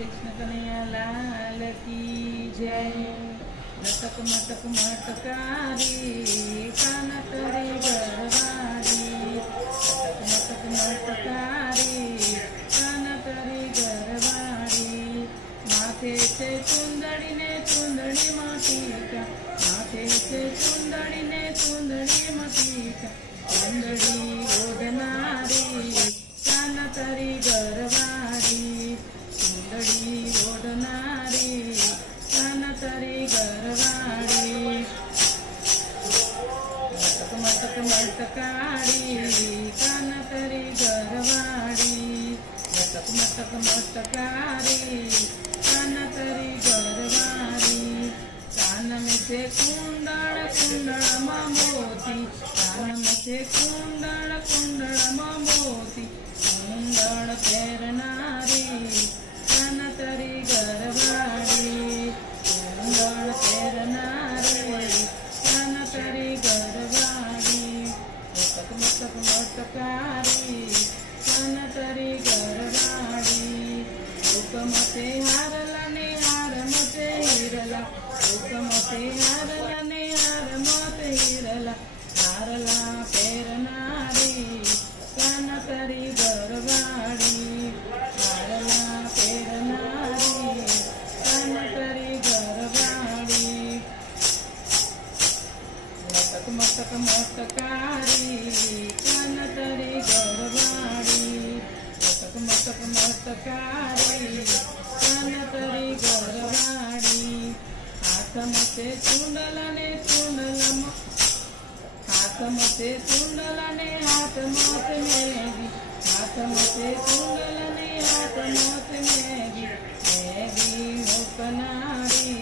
कृष्ण कन्हैया लाल की जय। लटक मटक मटकारी कान तरी गरवाड़ी, लटक मटक मटकारी कान तरी गरवाड़ी। माथे से चुंदड़ी ने चुंदड़ी माटीका, माथे से चुंदड़ी ने चुंदड़ी माटीका। चुंदड़ी ओढ़नारी कान तरी गरवाड़ी, चुंदड़ी ओढ़नारी कान तरी गरवाड़ी। मटक मटक मटकारी कान तरी गरवाड़ी, मटक मटक मटकारी कान तरी गरवाड़ी। कान में से कुंडल कुंडल मोती, कान में से कुंडल कुंडल मोती। कुंडल फेरनारी कान तरी गरवाड़ी, कुंडल फेरनारी कान तरी गरवाड़ी। मटक मटक मटकारी कान तरी गरवाड़ी। हुकमते हारला ने हार मते हिरला, हुकमते हारला ने हार मते हिरला। हारला फेरनारी कान तरी गरवाड़ी, हारला फेरनारी कान तरी गरवाड़ी। मटक मटक मटकारी कान तरी गरवाड़ी, मटक मटक मटकारी कान तरी गरवाड़ी। हाथ मते चुंडल ने चुंडल, हाथ मते चुंडल ने हाथ मत मेगी, हाथ मते चुंडल ने हाथ मत मेगी। मेगी मुकनारी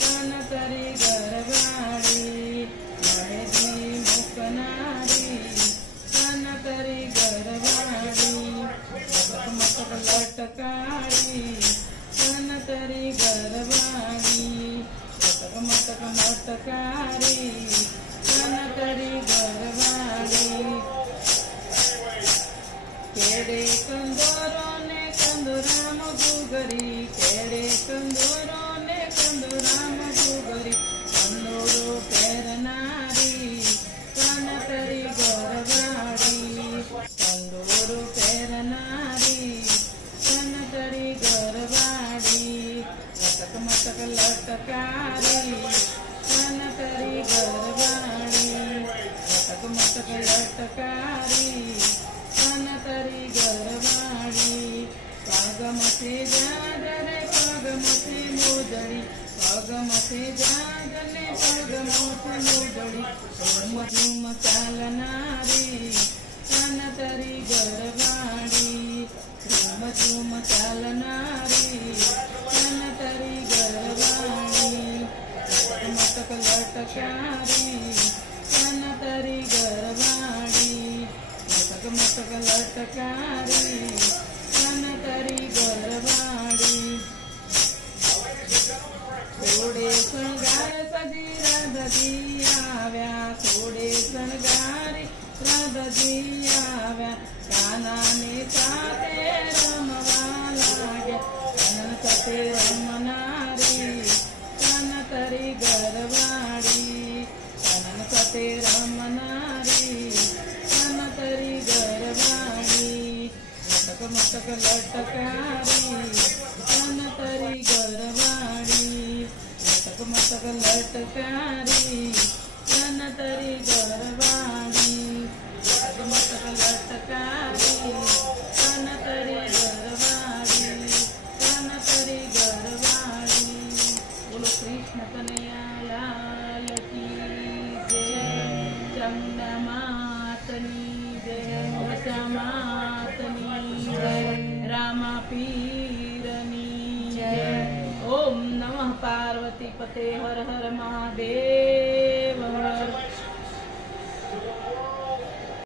कान तरी गरवाड़ी, मेगी मुकनारी कान तरी गरवाड़ी। मटक मटक लटकारी कान तरी गरवाड़ी, मटक मटक मटकारी कान तरी गरवाड़ी। केड़े कंदोरो ने कंदोराम गुगरी, केड़े कंदोरो ने कंदोराम गुगरी। कंदोरो फेरनारी कान तरी गरवाड़ी, कंदोरो फेरनारी कान तरी गरवाड़ी। लटक मटक लटकारी कान तरी गरवाड़ी, लटक मटक लटकारी कान तरी गरवाड़ी। पग मथे जागरे पग मथे मोदड़ी, पग मथे जागले पग मथे मोदड़ी। झूम झूम चालनारी कान तरी गरवाड़ी, झूम झूम चालनारी कान तरी गरवाड़ी। लटक मटक लटकारी कान तरी गरवाड़ी, लटक मटक लटकारी कान तरी गरवाड़ी। थोड़े शृंगार सजी राधाजी आव्या, थोड़े शृंगार राधाजी आव्या। कानाने साथे रमवा लाग्या, कानन साथे रमनारी कान तरी गरवाड़ी, कानन साथे रमनारी कान तरी गरवाड़ी। लटक मटक लटकारी कान तरी गरवाड़ी, लटक मटक लटकारी कान तरी गरवाड़ी। लटक मटक लटकारी कान तरी गरवाड़ी, कान तरी गरवाड़ी। बोलो कृष्ण कन्हैया लाल की जय। चामुंडा मातनी जय, उषा मातनी जय, रामा पीरनी जय। ओम नमः पार्वती पते हर हर महादेव।